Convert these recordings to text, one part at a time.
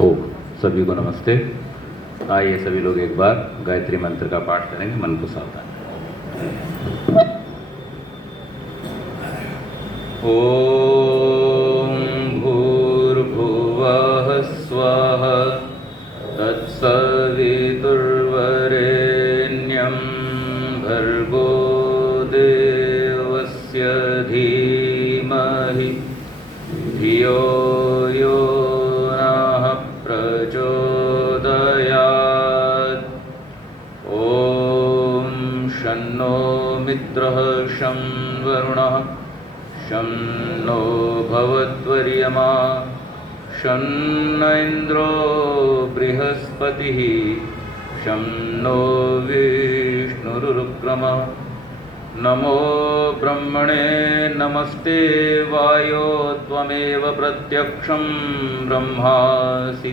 ओ सभी को नमस्ते। आइए सभी लोग एक बार गायत्री मंत्र का पाठ करेंगे, मन को सावधान। ओम भूर्भुवः स्वः तत्सवितुर्वरेण्यं भर्गो देवस्य धीमहि धियो यो नः प्रचोदयात्। ॐ शन्नो मित्रः शं वरुणः शं नो भवद्वर्यमा शन्न इन्द्रो बृहस्पतिः शं नो विष्णुरुक्रमः। नमो ब्रह्मणे नमस्ते वायो त्वमेव प्रत्यक्षं ब्रह्मासि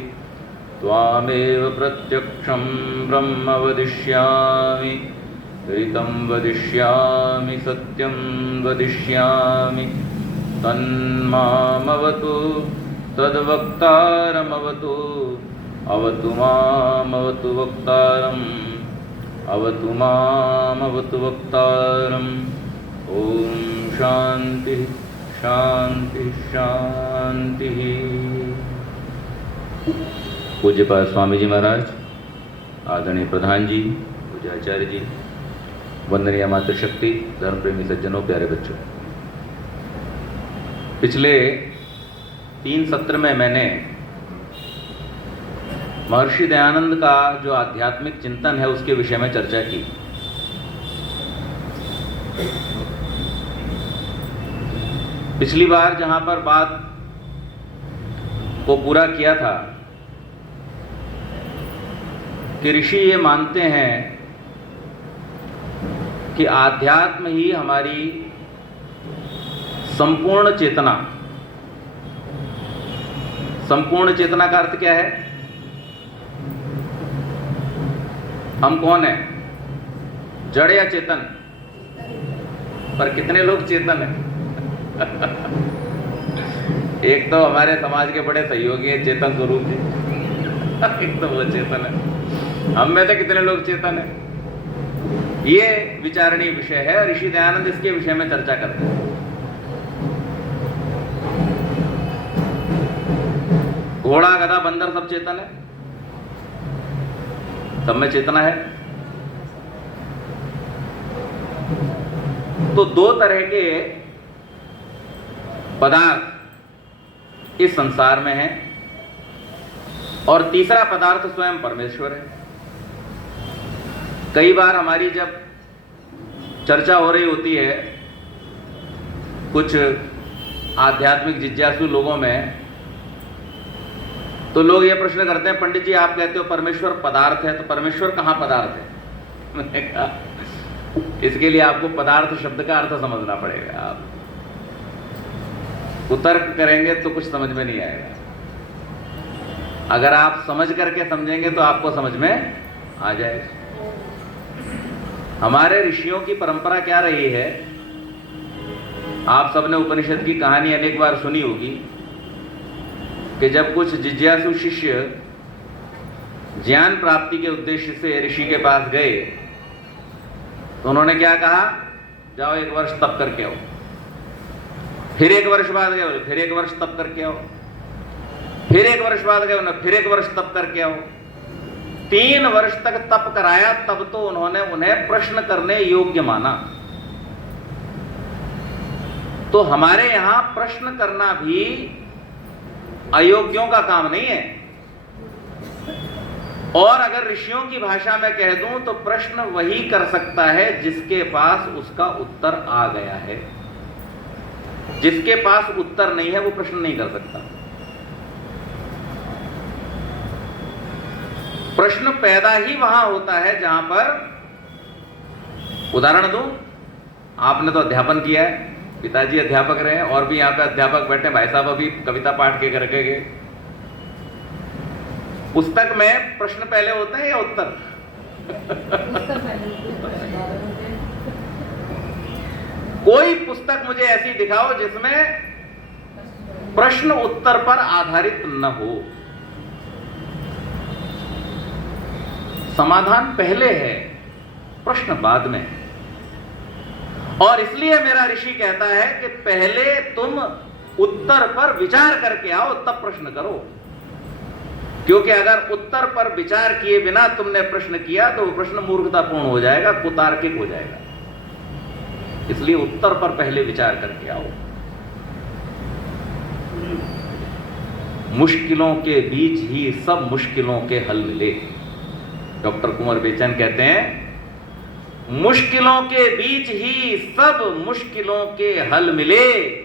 त्वामेव प्रत्यक्षं ब्रह्म वदिष्यामि ऋतं वदिष्यामि सत्यं वदिष्यामि तन्मामवतु तद्वक्तारमवतु अवतु मामवतु वक्तारम् अवतु मामवतु वक्तारम्। ओम शांति शांति शांति। पूज्यपाद स्वामी जी महाराज, आदरणीय प्रधान जी, पूज्य आचार्य जी, वंदनीय मातृशक्ति, धर्म प्रेमी सज्जनों, प्यारे बच्चों, पिछले 3 सत्र में मैंने महर्षि दयानंद का जो आध्यात्मिक चिंतन है उसके विषय में चर्चा की। पिछली बार जहां पर बात को पूरा किया था कि ऋषि ये मानते हैं कि आध्यात्म ही हमारी संपूर्ण चेतना का अर्थ क्या है? हम कौन है, जड़ या चेतन? पर कितने लोग चेतन हैं? एक तो हमारे समाज के बड़े सहयोगी हैं चेतन स्वरूप जी, एक तो वो चेतन है। हम में से कितने लोग चेतन हैं? ये विचारणीय विषय है। ऋषि दयानंद इसके विषय में चर्चा करते हैं। घोड़ा, गधा, बंदर सब चेतन है, सब में चेतना है। तो 2 तरह के पदार्थ इस संसार में हैं और तीसरा पदार्थ स्वयं परमेश्वर है। कई बार हमारी जब चर्चा हो रही होती है कुछ आध्यात्मिक जिज्ञासु लोगों में, तो लोग ये प्रश्न करते हैं, पंडित जी आप कहते हो परमेश्वर पदार्थ है, तो परमेश्वर कहाँ पदार्थ है? मैंने कहा इसके लिए आपको पदार्थ शब्द का अर्थ समझना पड़ेगा। आप कुतर्क करेंगे तो कुछ समझ में नहीं आएगा। अगर आप समझ करके समझेंगे तो आपको समझ में आ जाएगा। हमारे ऋषियों की परंपरा क्या रही है? आप सबने उपनिषद की कहानी अनेक बार सुनी होगी कि जब कुछ जिज्ञासु शिष्य ज्ञान प्राप्ति के उद्देश्य से ऋषि के पास गए तो उन्होंने क्या कहा? जाओ 1 वर्ष तप करके आओ। फिर 1 वर्ष बाद गए, फिर 1 वर्ष तप करके आओ। फिर 1 वर्ष बाद गए, फिर 1 वर्ष तप करके आओ। 3 वर्ष तक तप कराया, तब तो उन्होंने उन्हें प्रश्न करने योग्य माना। तो हमारे यहां प्रश्न करना भी अयोग्यों का काम नहीं है। और अगर ऋषियों की भाषा में कह दूं तो प्रश्न वही कर सकता है जिसके पास उसका उत्तर आ गया है। जिसके पास उत्तर नहीं है वो प्रश्न नहीं कर सकता। प्रश्न पैदा ही वहां होता है जहां पर, उदाहरण दूं, आपने तो अध्यापन किया है, पिताजी अध्यापक रहे, और भी यहां पे अध्यापक बैठे, भाई साहब अभी कविता पाठ के करके गए। पुस्तक में प्रश्न पहले होते हैं या उत्तर? कोई पुस्तक मुझे ऐसी दिखाओ जिसमें प्रश्न उत्तर पर आधारित न हो। समाधान पहले है, प्रश्न बाद में। और इसलिए मेरा ऋषि कहता है कि पहले तुम उत्तर पर विचार करके आओ, तब प्रश्न करो। क्योंकि अगर उत्तर पर विचार किए बिना तुमने प्रश्न किया तो वो प्रश्न मूर्खतापूर्ण हो जाएगा, कुतार्किक हो जाएगा। इसलिए उत्तर पर पहले विचार करके आओ। मुश्किलों के बीच ही सब मुश्किलों के हल मिले। डॉक्टर कुंवर बेचैन कहते हैं, मुश्किलों के बीच ही सब मुश्किलों के हल मिले।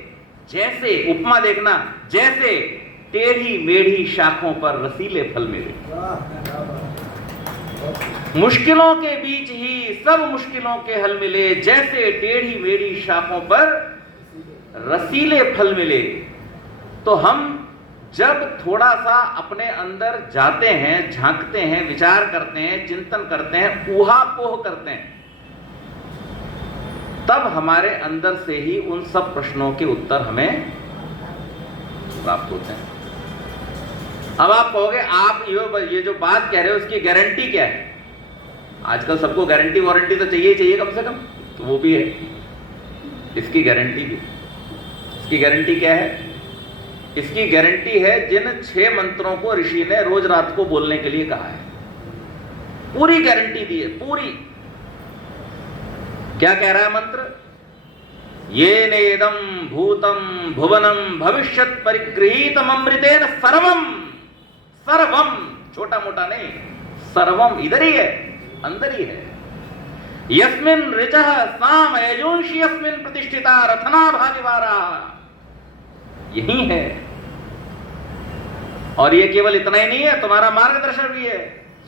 जैसे, उपमा देखना, जैसे टेढ़ी मेढ़ी शाखों पर रसीले फल मिले। मुश्किलों के बीच ही सब मुश्किलों के हल मिले, जैसे टेढ़ी मेढ़ी शाखों पर रसीले फल मिले। तो हम जब थोड़ा सा अपने अंदर जाते हैं, झांकते हैं, विचार करते हैं, चिंतन करते हैं, ऊहापोह करते हैं, तब हमारे अंदर से ही उन सब प्रश्नों के उत्तर हमें प्राप्त होते हैं। अब आप कहोगे, आप ये जो बात कह रहे हो इसकी गारंटी क्या है? आजकल सबको गारंटी वारंटी तो चाहिए कम से कम, तो वो भी है, इसकी गारंटी भी। इसकी गारंटी क्या है? इसकी गारंटी है जिन 6 मंत्रों को ऋषि ने रोज रात को बोलने के लिए कहा है, पूरी गारंटी दी है, पूरी। क्या कह रहा है मंत्र? ये नेदम भूतम भुवनम भविष्यत परिगृहीतम अमृतेन सर्वम, सर्वम, छोटा मोटा नहीं, सर्वम इधर ही है, अंदर ही है। यस्मिन ऋचः साम यजुंषि यस्मिन प्रतिष्ठिता रथना भाविवारा, यही है। और ये केवल इतना ही नहीं है, तुम्हारा मार्गदर्शन भी है।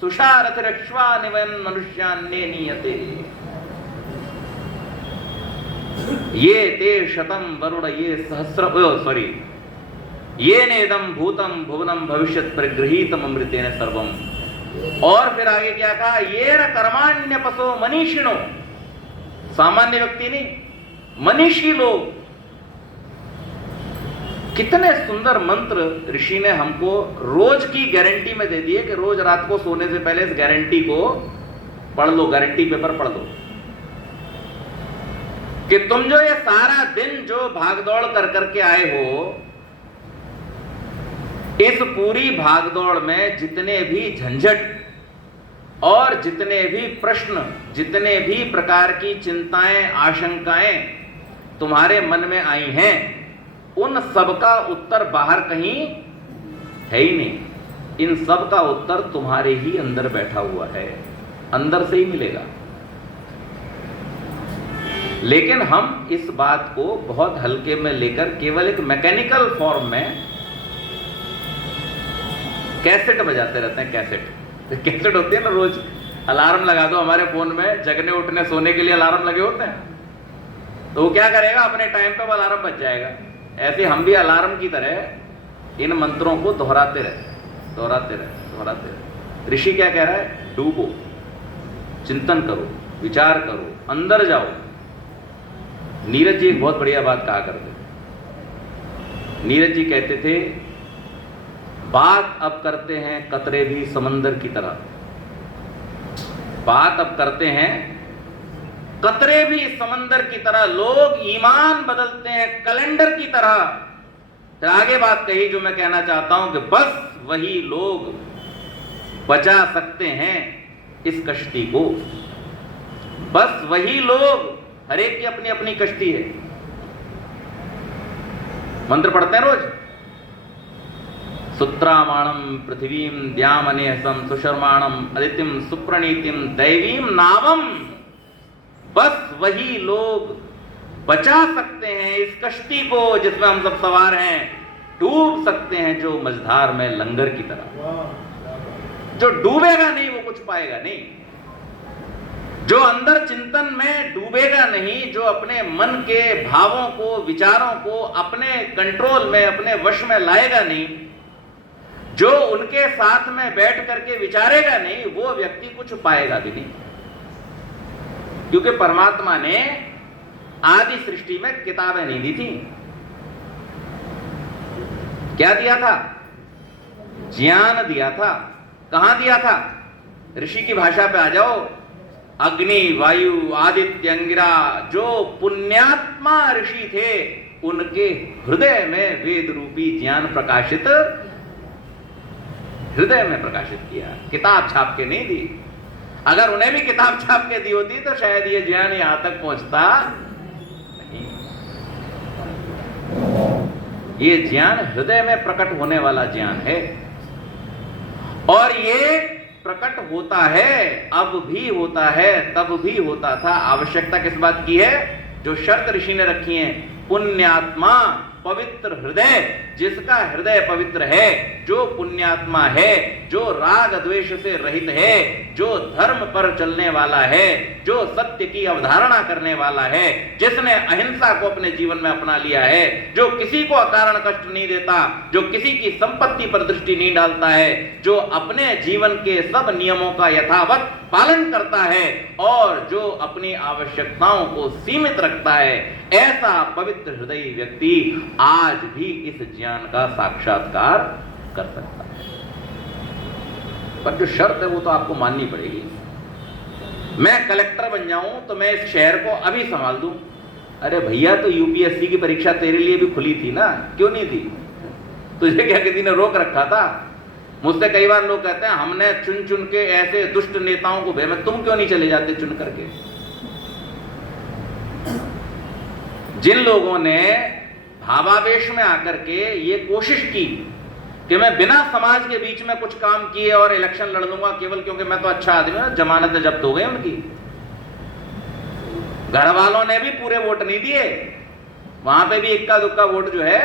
सुषारथ रक्ष्वा निवन मनुष्यान्ने नीयते, ये ते शतम वरुण ये सहस्र, ये नेदम भूतम भुवनम भविष्यत परिगृहीतम अमृतेन सर्वम। और फिर आगे क्या कहा? ये न कर्माण्य पसो मनीषिणो, सामान्य व्यक्ति नहीं, मनीषी लोग। कितने सुंदर मंत्र ऋषि ने हमको रोज की गारंटी में दे दिए कि रोज रात को सोने से पहले इस गारंटी को पढ़ लो, गारंटी पेपर पढ़ लो कि तुम जो ये सारा दिन जो भागदौड़ कर करके आए हो, इस पूरी भागदौड़ में जितने भी झंझट और जितने भी प्रश्न, जितने भी प्रकार की चिंताएं, आशंकाएं तुम्हारे मन में आई हैं, उन सब का उत्तर बाहर कहीं है ही नहीं। इन सब का उत्तर तुम्हारे ही अंदर बैठा हुआ है, अंदर से ही मिलेगा। लेकिन हम इस बात को बहुत हल्के में लेकर केवल एक मैकेनिकल फॉर्म में कैसेट बजाते रहते हैं। कैसेट होती है ना, रोज अलार्म लगा दो हमारे फोन में, जगने उठने सोने के लिए अलार्म लगे होते हैं, तो वो क्या करेगा, अपने टाइम पे वो अलार्म बज जाएगा। ऐसे हम भी अलार्म की तरह इन मंत्रों को दोहराते रहे। ऋषि क्या कह रहा है? डूबो, चिंतन करो, विचार करो, अंदर जाओ। नीरज जी एक बहुत बढ़िया बात कहा करते। नीरज जी कहते थे, बात अब करते हैं कतरे भी समंदर की तरह, बात अब करते हैं कतरे भी समंदर की तरह, लोग ईमान बदलते हैं कैलेंडर की तरह। फिर आगे बात कही जो मैं कहना चाहता हूं कि बस वही लोग बचा सकते हैं इस कश्ती को, बस वही लोग, हर एक की अपनी अपनी कश्ती है। मंत्र पढ़ते हैं रोज, सुत्रामाणम पृथ्वीम द्यामनेहसम सुशर्माणम अदितिम सुप्रणीतिम दैवीम नावम, बस वही लोग बचा सकते हैं इस कश्ती को जिसमें हम सब सवार हैं, डूब सकते हैं जो मझधार में लंगर की तरह। जो डूबेगा नहीं वो कुछ पाएगा नहीं, जो अंदर चिंतन में डूबेगा नहीं, जो अपने मन के भावों को, विचारों को अपने कंट्रोल में, अपने वश में लाएगा नहीं, जो उनके साथ में बैठ करके विचारेगा नहीं, वो व्यक्ति कुछ पाएगा भी नहीं। क्योंकि परमात्मा ने आदि सृष्टि में किताबें नहीं दी थी। क्या दिया था? ज्ञान दिया था। कहां दिया था? ऋषि की भाषा पे आ जाओ, अग्नि, वायु, आदित्य, अंगिरा, जो पुण्यात्मा ऋषि थे उनके हृदय में वेद रूपी ज्ञान प्रकाशित, हृदय में प्रकाशित किया, किताब छाप के नहीं दी। अगर उन्हें भी किताब छाप के दी होती तो शायद ये ज्ञान यहां तक पहुंचता नहीं। ये ज्ञान हृदय में प्रकट होने वाला ज्ञान है, और ये प्रकट होता है, अब भी होता है, तब भी होता था। आवश्यकता किस बात की है? जो शर्त ऋषि ने रखी है, पुण्यात्मा पवित्र हृदय, जिसका हृदय पवित्र है, जो पुण्यात्मा है, जो राग द्वेष से रहित है, जो धर्म पर चलने वाला है, जो सत्य की अवधारणा करने वाला है, जिसने अहिंसा को अपने जीवन में अपना लिया है, जो किसी को अकारण कष्ट नहीं देता, जो किसी की संपत्ति पर दृष्टि नहीं डालता है, जो अपने जीवन के सब नियमों का यथावत पालन करता है और जो अपनी आवश्यकताओं को सीमित रखता है, ऐसा पवित्र हृदय व्यक्ति आज भी इस ज्ञान का साक्षात्कार कर सकता है। पर जो शर्त है वो तो आपको माननी पड़ेगी। मैं कलेक्टर बन जाऊं तो मैं इस शहर को अभी संभाल दूं। अरे भैया, तो यूपीएससी की परीक्षा तेरे लिए भी खुली थी ना, क्यों नहीं थी? तुझे क्या किसी ने रोक रखा था? मुझसे कई बार लोग कहते हैं हमने चुन चुन के ऐसे दुष्ट नेताओं को भेजा, तुम क्यों नहीं चले जाते चुन करके? जिन लोगों ने भावावेश में आकर के ये कोशिश की कि मैं बिना समाज के बीच में कुछ काम किए और इलेक्शन लड़ लूंगा केवल क्योंकि मैं तो अच्छा आदमी हूं, जमानतें जब्त हो गई उनकी। घर वालों ने भी पूरे वोट नहीं दिए, वहां पे भी इक्का दुक्का वोट जो है।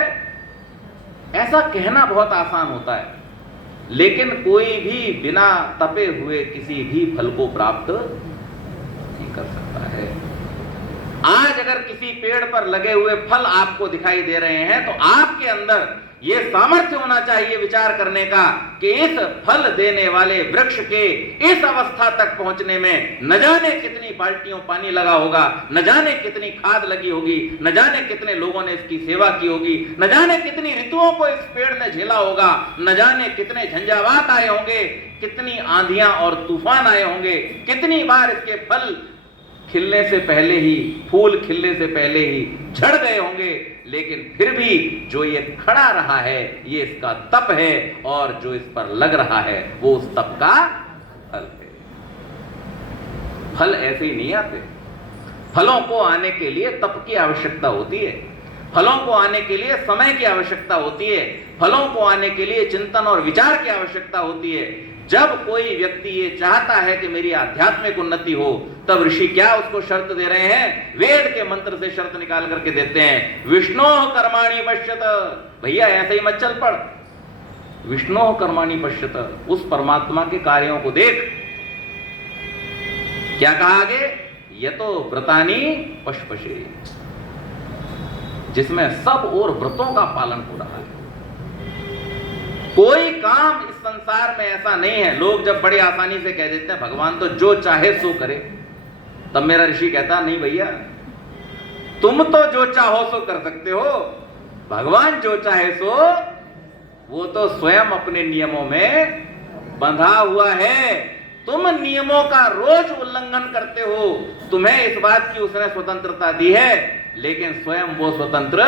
ऐसा कहना बहुत आसान होता है, लेकिन कोई भी बिना तपे हुए किसी भी फल को प्राप्त नहीं कर सकता है। आज अगर किसी पेड़ पर लगे हुए फल आपको दिखाई दे रहे हैं तो आपके अंदर यह सामर्थ्य होना चाहिए विचार करने का कि इस फल देने वाले वृक्ष के इस अवस्था तक पहुंचने में न जाने कितनी बाल्टियों पानी लगा होगा, न जाने कितनी खाद लगी होगी, न जाने कितने लोगों ने इसकी सेवा की होगी, न जाने कितनी ऋतुओं को इस पेड़ ने झेला होगा, न जाने कितने झंझावात आए होंगे, कितनी आंधियां और तूफान आए होंगे, कितनी बार इसके फल खिलने से पहले ही, फूल खिलने से पहले ही झड़ गए होंगे, लेकिन फिर भी जो ये खड़ा रहा है ये इसका तप है, और जो इस पर लग रहा है वो उस तप का फल है। फल ऐसे ही नहीं आते। फलों को आने के लिए तप की आवश्यकता होती है, फलों को आने के लिए समय की आवश्यकता होती है, फलों को आने के लिए चिंतन और विचार की आवश्यकता होती है। जब कोई व्यक्ति ये चाहता है कि मेरी आध्यात्मिक उन्नति हो, तब ऋषि क्या उसको शर्त दे रहे हैं? वेद के मंत्र से शर्त निकाल करके देते हैं, विष्णोः कर्माणि पश्यत। भैया ऐसे ही मत चल पड़, विष्णोः कर्माणि पश्यत, उस परमात्मा के कार्यों को देख। क्या कहा आगे? यतो व्रतानि पश्पशे, जिसमें सब और व्रतों का पालन हो रहा है। कोई काम इस संसार में ऐसा नहीं है। लोग जब बड़ी आसानी से कह देते हैं भगवान तो जो चाहे सो करे, तब मेरा ऋषि कहता नहीं भैया, तुम तो जो चाहो सो कर सकते हो, भगवान जो चाहे सो वो तो स्वयं अपने नियमों में बंधा हुआ है। तुम नियमों का रोज उल्लंघन करते हो, तुम्हें इस बात की उसने स्वतंत्रता दी है, लेकिन स्वयं वो स्वतंत्र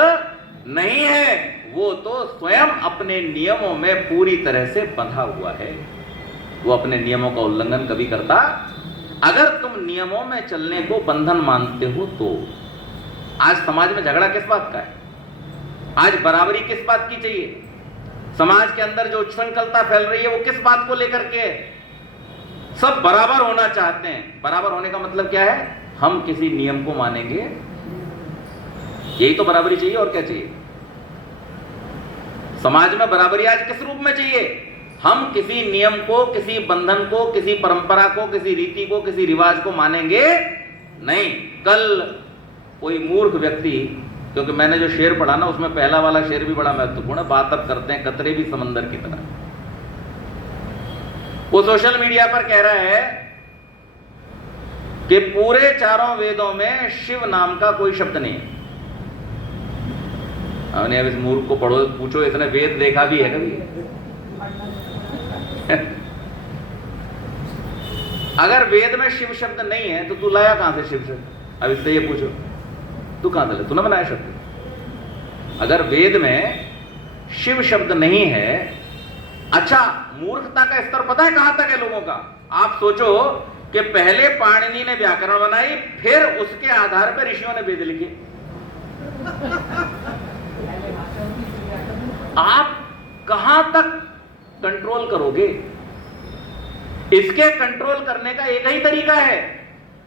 नहीं है। वो तो स्वयं अपने नियमों में पूरी तरह से बंधा हुआ है, वो अपने नियमों का उल्लंघन कभी करता। अगर तुम नियमों में चलने को बंधन मानते हो तो आज समाज में झगड़ा किस बात का है? आज बराबरी किस बात की चाहिए? समाज के अंदर जो उच्छृंखलता फैल रही है वो किस बात को लेकर के? सब बराबर होना चाहते हैं। बराबर होने का मतलब क्या है? हम किसी नियम को मानेंगे, यही तो बराबरी चाहिए। और क्या चाहिए? समाज में बराबरी आज किस रूप में चाहिए? हम किसी नियम को, किसी बंधन को, किसी परंपरा को, किसी रीति को, किसी रिवाज को मानेंगे नहीं। कल कोई मूर्ख व्यक्ति, क्योंकि मैंने जो शेर पढ़ा ना उसमें पहला वाला शेर भी बड़ा महत्वपूर्ण है, बात अब करते हैं कतरे भी समंदर की तरह। वो सोशल मीडिया पर कह रहा है कि पूरे चारों वेदों में शिव नाम का कोई शब्द नहीं है। हमने अब इस मूर्ख को पढ़ो, पूछो इसने वेद देखा भी है कभी? अगर वेद में शिव शब्द नहीं है तो तू लाया कहां से शिव शब्द? अब इससे ये पूछो, तू कहां से लाया? तूने बनाया शब्द? अगर वेद में शिव शब्द नहीं है, अच्छा मूर्खता का स्तर पता है कहां तक है लोगों का? आप सोचो कि पहले पाणिनि ने व्याकरण बनाई, फिर उसके आधार पर ऋषियों ने वेद लिखे। आप कहां तक कंट्रोल करोगे? इसके कंट्रोल करने का एक ही तरीका है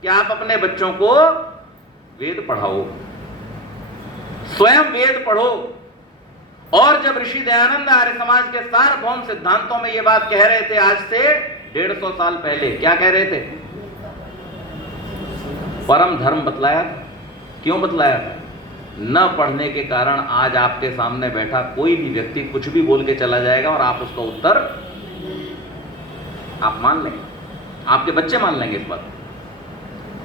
कि आप अपने बच्चों को वेद पढ़ाओ, स्वयं वेद पढ़ो। और जब ऋषि दयानंद आर्य समाज के सार्वभौम सिद्धांतों में यह बात कह रहे थे आज से 150 साल पहले, क्या कह रहे थे? परम धर्म बतलाया था। क्यों बतलाया था? न पढ़ने के कारण आज आपके सामने बैठा कोई भी व्यक्ति कुछ भी बोल के चला जाएगा और आप उसका उत्तर आप मान लेंगे, आपके बच्चे मान लेंगे इस बात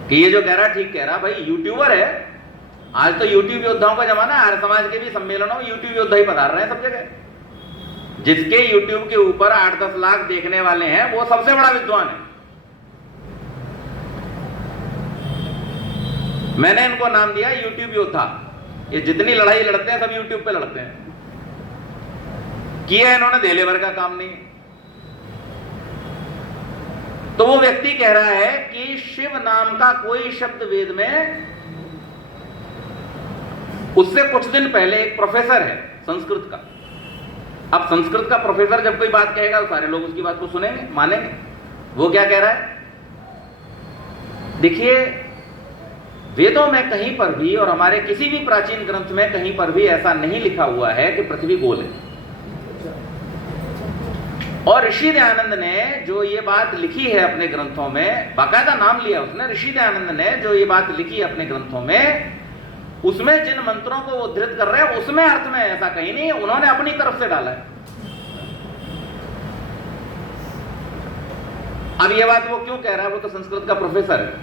कि ये जो कह रहा ठीक कह रहा। भाई यूट्यूबर है, आज तो यूट्यूब योद्धाओं का जमाना है। आर्य समाज के भी सम्मेलनों में यूट्यूब योद्धा ही पधार रहे हैं सब जगह। जिसके यूट्यूब के ऊपर 8-10 लाख देखने वाले हैं वो सबसे बड़ा विद्वान है। मैंने इनको नाम दिया यूट्यूब योद्धा। ये जितनी लड़ाई लड़ते हैं सब यूट्यूब पे लड़ते हैं। किया इन्होंने धेले भर का काम नहीं। तो वो व्यक्ति कह रहा है कि शिव नाम का कोई शब्द वेद में, उससे कुछ दिन पहले एक प्रोफेसर है संस्कृत का। अब संस्कृत का प्रोफेसर जब कोई बात कहेगा तो सारे लोग उसकी बात को सुनेंगे, मानेंगे। वो क्या कह रहा है? देखिए, वेदों में कहीं पर भी और हमारे किसी भी प्राचीन ग्रंथ में कहीं पर भी ऐसा नहीं लिखा हुआ है कि पृथ्वी गोल है। और ऋषि दयानंद ने जो ये बात लिखी है अपने ग्रंथों में, बाकायदा नाम लिया उसने, ऋषि दयानंद ने जो ये बात लिखी है अपने ग्रंथों में, उसमें जिन मंत्रों को वो उद्धृत कर रहे हैं उसमें अर्थ में ऐसा कहीं नहीं है, उन्होंने अपनी तरफ से डाला है। अब ये बात वो क्यों कह रहा है? वो तो संस्कृत का प्रोफेसर है।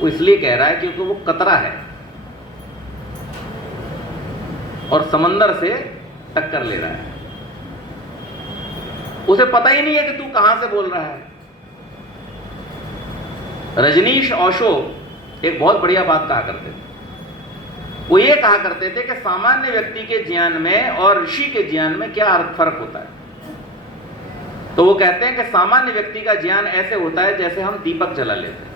वो इसलिए कह रहा है क्योंकि वो कतरा है और समंदर से टक्कर ले रहा है। उसे पता ही नहीं है कि तू कहां से बोल रहा है। रजनीश ओशो एक बहुत बढ़िया बात कहा करते थे। वो ये कहा करते थे कि सामान्य व्यक्ति के ज्ञान में और ऋषि के ज्ञान में क्या फर्क होता है। तो वो कहते हैं कि सामान्य व्यक्ति का ज्ञान ऐसे होता है जैसे हम दीपक जला लेते हैं।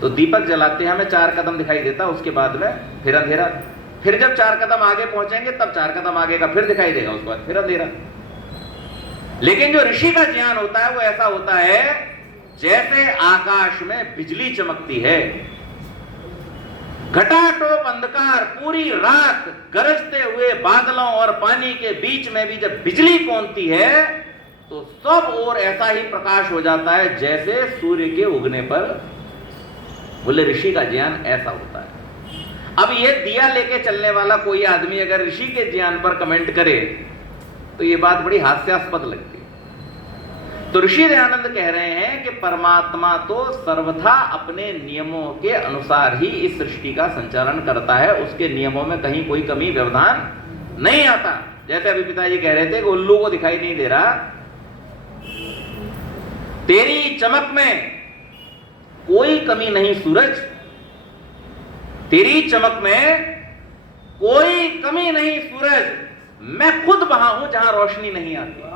तो दीपक जलाते हैं, हमें 4 कदम दिखाई देता, उसके बाद में फिर अंधेरा, फिर जब 4 कदम आगे पहुंचेंगे तब 4 कदम आगे का फिर दिखाई देगा, उसके बाद फिर अंधेरा। लेकिन जो ऋषि का ज्ञान होता है वो ऐसा होता है जैसे आकाश में बिजली चमकती है। घटाटोप अंधकार, पूरी रात गरजते हुए बादलों और पानी के बीच में भी जब बिजली पहुंचती है तो सब और ऐसा ही प्रकाश हो जाता है जैसे सूर्य के उगने पर। बोले ऋषि का ज्ञान ऐसा होता है। अब ये दिया लेके चलने वाला कोई आदमी अगर ऋषि के ज्ञान पर कमेंट करे तो ये बात बड़ी हास्यास्पद लगती है। तो ऋषि दयानंद कह रहे हैं कि परमात्मा तो सर्वथा अपने नियमों के अनुसार ही इस सृष्टि का संचालन करता है, उसके नियमों में कहीं कोई कमी व्यवधान नहीं आता। जैसे अभी पिताजी कह रहे थे कि उल्लू को दिखाई नहीं दे रहा, तेरी चमक में कोई कमी नहीं सूरज, तेरी चमक में कोई कमी नहीं सूरज, मैं खुद वहां हूं जहां रोशनी नहीं आती।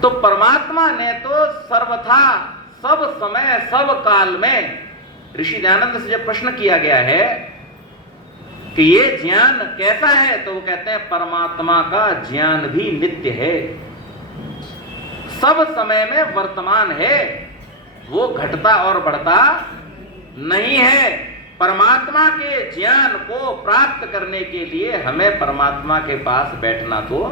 तो परमात्मा ने तो सर्वथा सब समय सब काल में, ऋषि दयानंद से जब प्रश्न किया गया है कि ये ज्ञान कैसा है, तो वो कहते हैं परमात्मा का ज्ञान भी नित्य है, सब समय में वर्तमान है, वो घटता और बढ़ता नहीं है। परमात्मा के ज्ञान को प्राप्त करने के लिए हमें परमात्मा के पास बैठना, तो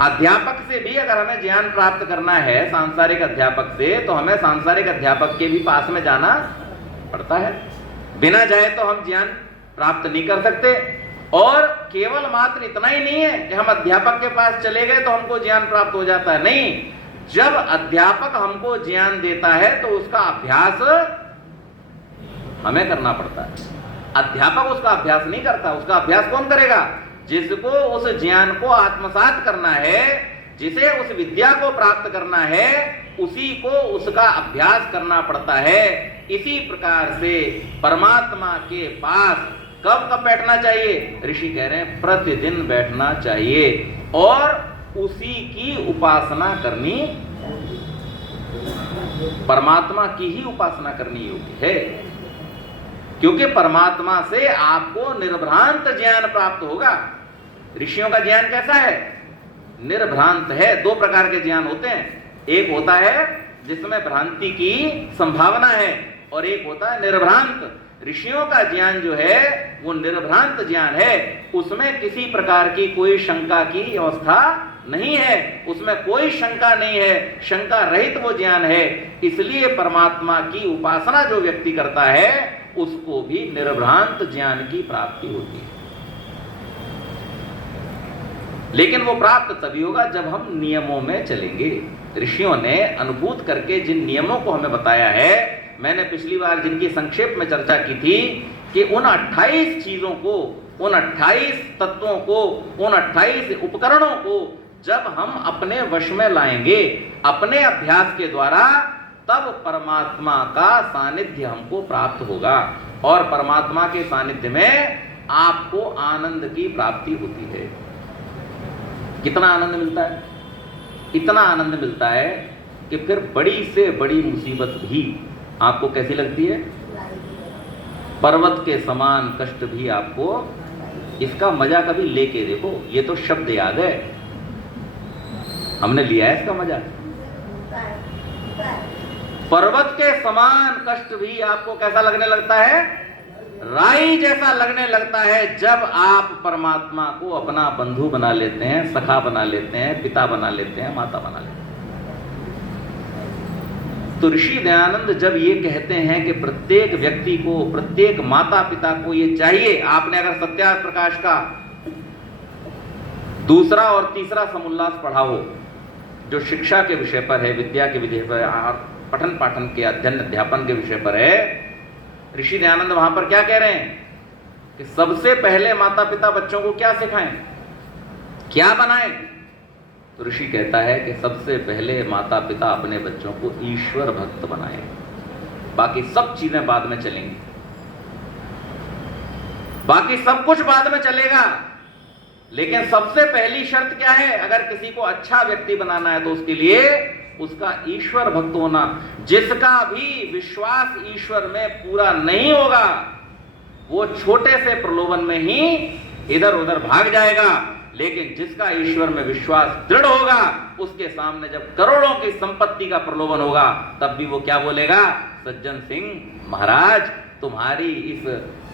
अध्यापक से भी अगर हमें ज्ञान प्राप्त करना है, सांसारिक अध्यापक से, तो हमें सांसारिक अध्यापक के भी पास में जाना पड़ता है। बिना जाए तो हम ज्ञान प्राप्त नहीं कर सकते। और केवल मात्र इतना ही नहीं है कि हम अध्यापक के पास चले गए तो हमको ज्ञान प्राप्त हो जाता है, नहीं। जब अध्यापक हमको ज्ञान देता है तो उसका अभ्यास हमें करना पड़ता है। अध्यापक उसका अभ्यास नहीं करता, उसका अभ्यास कौन करेगा? जिसको उस ज्ञान को आत्मसात करना है, जिसे उस विद्या को प्राप्त करना है उसी को उसका अभ्यास करना पड़ता है। इसी प्रकार से परमात्मा के पास कब कब बैठना चाहिए? ऋषि कह रहे हैं प्रतिदिन बैठना चाहिए और उसी की उपासना करनी, परमात्मा की ही उपासना करनी योग्य है, क्योंकि परमात्मा से आपको निर्भ्रांत ज्ञान प्राप्त होगा। ऋषियों का ज्ञान कैसा है? निर्भ्रांत है। दो प्रकार के ज्ञान होते हैं, एक होता है जिसमें भ्रांति की संभावना है और एक होता है निर्भ्रांत। ऋषियों का ज्ञान जो है वो निर्भ्रांत ज्ञान है, उसमें किसी प्रकार की कोई शंका की अवस्था नहीं है, उसमें कोई शंका नहीं है, शंका रहित वो ज्ञान है। इसलिए परमात्मा की उपासना जो व्यक्ति करता है उसको भी निर्भ्रांत ज्ञान की प्राप्ति होती है। लेकिन वो प्राप्त तभी होगा जब हम नियमों में चलेंगे। ऋषियों ने अनुभूत करके जिन नियमों को हमें बताया है, मैंने पिछली बार जिनकी संक्षेप में चर्चा की थी कि उन 28 चीजों को, उन 28 तत्वों को, उन 28 उपकरणों को जब हम अपने वश में लाएंगे अपने अभ्यास के द्वारा, तब परमात्मा का सानिध्य हमको प्राप्त होगा। और परमात्मा के सानिध्य में आपको आनंद की प्राप्ति होती है। कितना आनंद मिलता है? इतना आनंद मिलता है कि फिर बड़ी से बड़ी मुसीबत भी आपको कैसी लगती है? पर्वत के समान कष्ट भी आपको, इसका मजा कभी लेके देखो। ये तो शब्द याद है, हमने लिया है इसका मजा। पर्वत के समान कष्ट भी आपको कैसा लगने लगता है? राई जैसा लगने लगता है जब आप परमात्मा को अपना बंधु बना लेते हैं, सखा बना लेते हैं, पिता बना लेते हैं, माता बना लेते हैं। तो ऋषि दयानंद जब ये कहते हैं कि प्रत्येक व्यक्ति को, प्रत्येक माता पिता को ये चाहिए, आपने अगर सत्यार्थ प्रकाश का दूसरा और तीसरा समुल्लास पढ़ा हो, जो शिक्षा के विषय पर है, विद्या के विषय पर, पठन पाठन के अध्ययन अध्यापन के विषय पर है, ऋषि दयानंद वहां पर क्या कह रहे हैं कि सबसे पहले माता पिता बच्चों को क्या सिखाएं, क्या बनाएं? तो ऋषि कहता है कि सबसे पहले माता पिता अपने बच्चों को ईश्वर भक्त बनाएं, बाकी सब चीजें बाद में चलेंगी, बाकी सब कुछ बाद में चलेगा। लेकिन सबसे पहली शर्त क्या है? अगर किसी को अच्छा व्यक्ति बनाना है तो उसके लिए उसका ईश्वर भक्त होना। जिसका भी विश्वास ईश्वर में पूरा नहीं होगा वो छोटे से प्रलोभन में ही इधर उधर भाग जाएगा। लेकिन जिसका ईश्वर में विश्वास दृढ़ होगा, उसके सामने जब करोड़ों की संपत्ति का प्रलोभन होगा तब भी वो क्या बोलेगा? सज्जन सिंह महाराज, तुम्हारी इस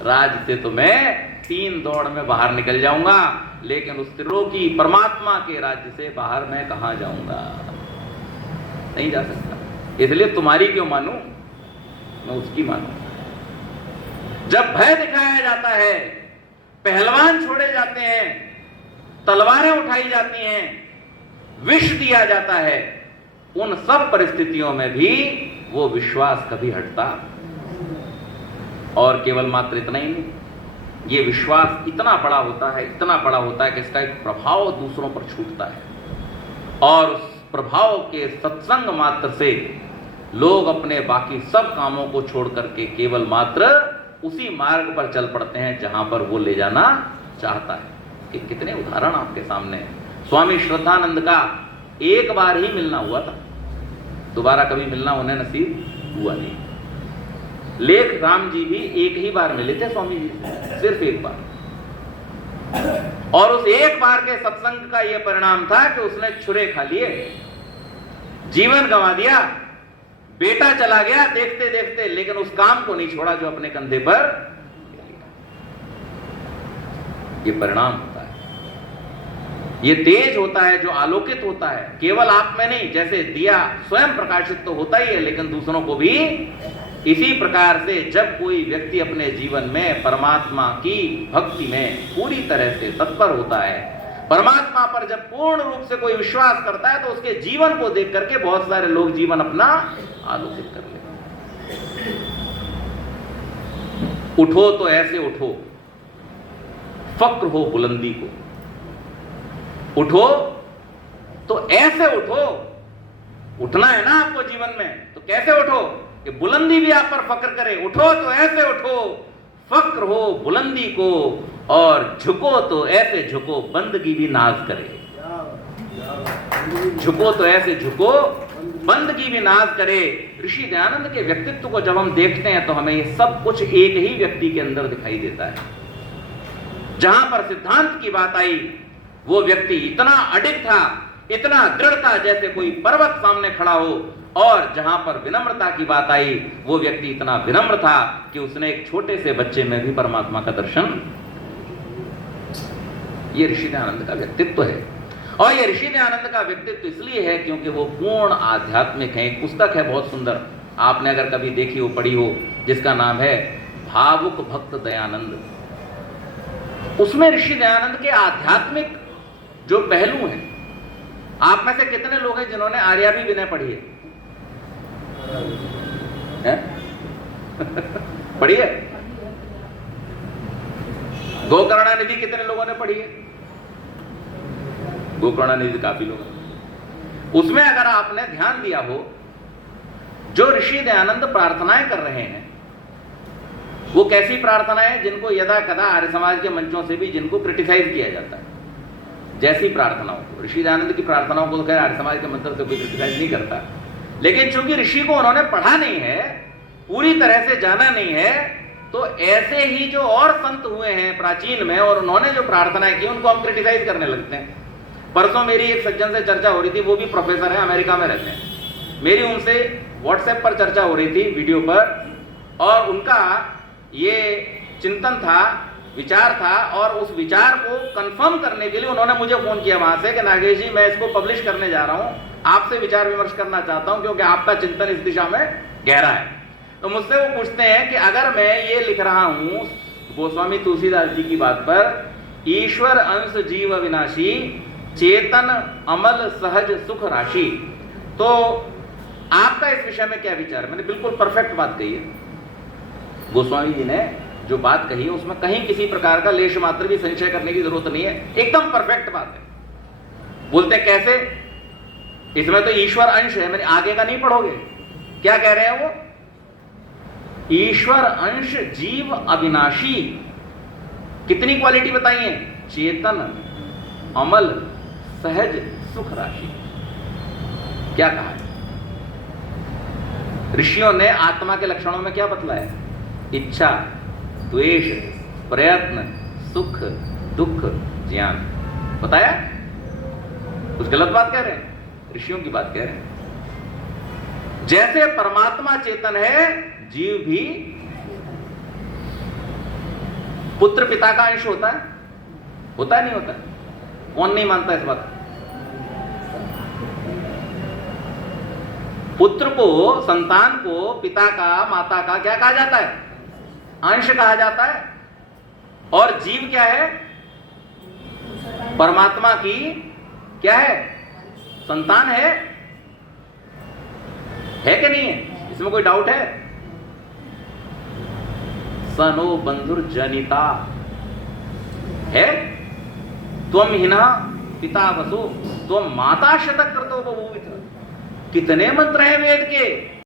राज से तो मैं 3 दौड़ में बाहर निकल जाऊंगा, लेकिन उस त्रिलोकी परमात्मा के राज्य से बाहर मैं कहां जाऊंगा? नहीं जा सकता। इसलिए तुम्हारी क्यों मानूं, मैं उसकी मानूं। जब भय दिखाया जाता है, पहलवान छोड़े जाते हैं, तलवारें उठाई जाती हैं, विष दिया जाता है, उन सब परिस्थितियों में भी वो विश्वास कभी हटता। और केवल मात्र इतना ही नहीं, ये विश्वास इतना बड़ा होता है, इतना बड़ा होता है कि इसका एक प्रभाव दूसरों पर छूटता है और उस प्रभाव के सत्संग मात्र से लोग अपने बाकी सब कामों को छोड़ करके केवल मात्र उसी मार्ग पर चल पड़ते हैं जहां पर वो ले जाना चाहता है। कि कितने उदाहरण आपके सामने हैं। स्वामी श्रद्धानंद का एक बार ही मिलना हुआ था, दोबारा कभी मिलना उन्हें नसीब हुआ नहीं। लेख राम जी भी एक ही बार मिले थे स्वामी जी से, सिर्फ एक बार। और उस एक बार के सत्संग का यह परिणाम था कि उसने छुरे खा लिए, जीवन गंवा दिया, बेटा चला गया देखते देखते, लेकिन उस काम को नहीं छोड़ा जो अपने कंधे पर। यह परिणाम होता है, यह तेज होता है जो आलोकित होता है, केवल आप में नहीं। जैसे दिया स्वयं प्रकाशित तो होता ही है, लेकिन दूसरों को भी। इसी प्रकार से जब कोई व्यक्ति अपने जीवन में परमात्मा की भक्ति में पूरी तरह से तत्पर होता है, परमात्मा पर जब पूर्ण रूप से कोई विश्वास करता है, तो उसके जीवन को देख करके बहुत सारे लोग जीवन अपना आलोकित कर लेते हैं। उठो तो ऐसे उठो, फक्र हो बुलंदी को। उठो तो ऐसे उठो, उठना है ना आपको जीवन में, तो कैसे उठो कि बुलंदी भी आप पर फक्र करे। उठो तो ऐसे उठो, फक्र हो बुलंदी को, और झुको तो ऐसे झुको बंदगी भी नाज करे। झुको तो ऐसे झुको बंदगी भी नाज करे। ऋषि दयानंद के व्यक्तित्व को जब हम देखते हैं तो हमें ये सब कुछ एक ही व्यक्ति के अंदर दिखाई देता है। जहां पर सिद्धांत की बात आई, वो व्यक्ति इतना अडिग था, इतना दृढ़ था जैसे कोई पर्वत सामने खड़ा हो, और जहां पर विनम्रता की बात आई, वो व्यक्ति इतना विनम्र था कि उसने एक छोटे से बच्चे में भी परमात्मा का दर्शन। ये ऋषि दयानंद का व्यक्तित्व है। और ये ऋषि दयानंद का व्यक्तित्व इसलिए है क्योंकि वो पूर्ण आध्यात्मिक है। एक पुस्तक है बहुत सुंदर, आपने अगर कभी देखी हो, पढ़ी हो, जिसका नाम है भावुक भक्त दयानंद। उसमें ऋषि दयानंद के आध्यात्मिक जो पहलू हैं, आप में से कितने लोग हैं जिन्होंने आर्यावी विनय पढ़ी है? पढ़ी है? गोकर्णानिधि कितने लोगों ने पढ़ी है? गोकर्णानिधि काफी लोग। उसमें अगर आपने ध्यान दिया हो, जो ऋषि दयानंद प्रार्थनाएं कर रहे हैं, वो कैसी प्रार्थनाएं जिनको यदा कदा आर्य समाज के मंचों से भी जिनको क्रिटिसाइज किया जाता है, जैसी प्रार्थनाओं को। ऋषि दयानंद की प्रार्थनाओं को तो खैर आर्य समाज के मंत्र से कोई क्रिटिसाइज नहीं करता, लेकिन चूंकि ऋषि को उन्होंने पढ़ा नहीं है, पूरी तरह से जाना नहीं है, तो ऐसे ही जो और संत हुए हैं प्राचीन में और उन्होंने जो प्रार्थनाएं की उनको हम क्रिटिसाइज करने लगते हैं। परसों मेरी एक सज्जन से चर्चा हो रही थी, वो भी प्रोफेसर है, अमेरिका में रहते हैं। मेरी उनसे व्हाट्सएप पर चर्चा हो रही थी, वीडियो पर, और उनका ये चिंतन था, विचार था, और उस विचार को कंफर्म करने के लिए उन्होंने मुझे फोन किया वहां से कि नागेश जी, मैं इसको पब्लिश करने जा रहा हूं, आपसे विचार विमर्श करना चाहता हूं क्योंकि आपका चिंतन इस दिशा में गहरा है। तो मुझसे वो पूछते हैं कि अगर मैं ये लिख रहा हूं गोस्वामी तुलसीदास जी की बात पर, ईश्वर अंश जीव अविनाशी, चेतन अमल सहज सुख राशि, तो आपका इस विषय में क्या विचार है? मैंने बिल्कुल परफेक्ट बात कही है। गोस्वामी जी ने जो बात कही है उसमें कहीं किसी प्रकार का लेश मात्र भी संशय करने की जरूरत नहीं है, एकदम परफेक्ट बात है। बोलते कैसे? इसमें तो ईश्वर अंश है। मैंने आगे का नहीं पढ़ोगे, क्या कह रहे हैं वो? ईश्वर अंश जीव अविनाशी, कितनी क्वालिटी बताई है? चेतन अमल सहज सुख राशि। क्या कहा है? ऋषियों ने आत्मा के लक्षणों में क्या बतलाया? इच्छा, द्वेष, प्रयत्न, सुख, दुख, ज्ञान बताया। कुछ गलत बात कह रहे हैं? ऋषियों की बात कह रहे हैं। जैसे परमात्मा चेतन है, जीव भी। पुत्र पिता का अंश होता है? होता है नहीं होता? कौन नहीं मानता इस बात? पुत्र को, संतान को पिता का, माता का क्या कहा जाता है? अंश कहा जाता है। और जीव क्या है? परमात्मा की क्या है? संतान है कि नहीं है? इसमें कोई डाउट है? सनो बंधुर जनिता है। त्वम हिना पिता वसु त्वम माता शतक कृतो बभूवित। कितने मंत्र हैं वेद के?